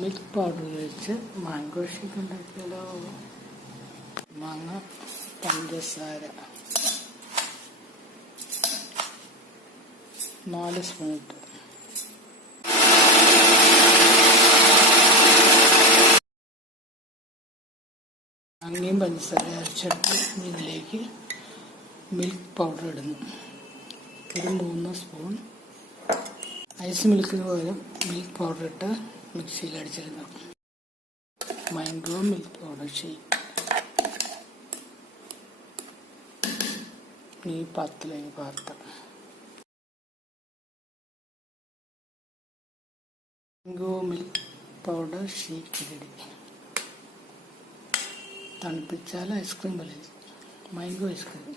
Milk powder വെച്ച് mango shake ഉണ്ടാക്കിയാലോ. മാങ്ങ, പഞ്ചസാര 4 സ്പൂൺ ഇട്ട് മാങ്ങയും പഞ്ചസാര അരച്ചെടുത്ത് ഇതിലേക്ക് മിൽക്ക് പൗഡർ ഇടുന്നു. ഒരു 3 സ്പൂൺ. ഐസ് മിൽക്കിന് പകരം മിൽക്ക് പൗഡർ ഇട്ട് മിക്സിയിൽ അടിച്ചെടുക്കണം. മാംഗോ മിൽക്ക് പൗഡർ ഷേക്ക് ഈ പാത്രത്തിലേക്ക് പാർത്താം. Mango milk powder shake ready. തണുപ്പിച്ചാൽ ഐസ്ക്രീം പോലെ മാംഗോ ഐസ്ക്രീം.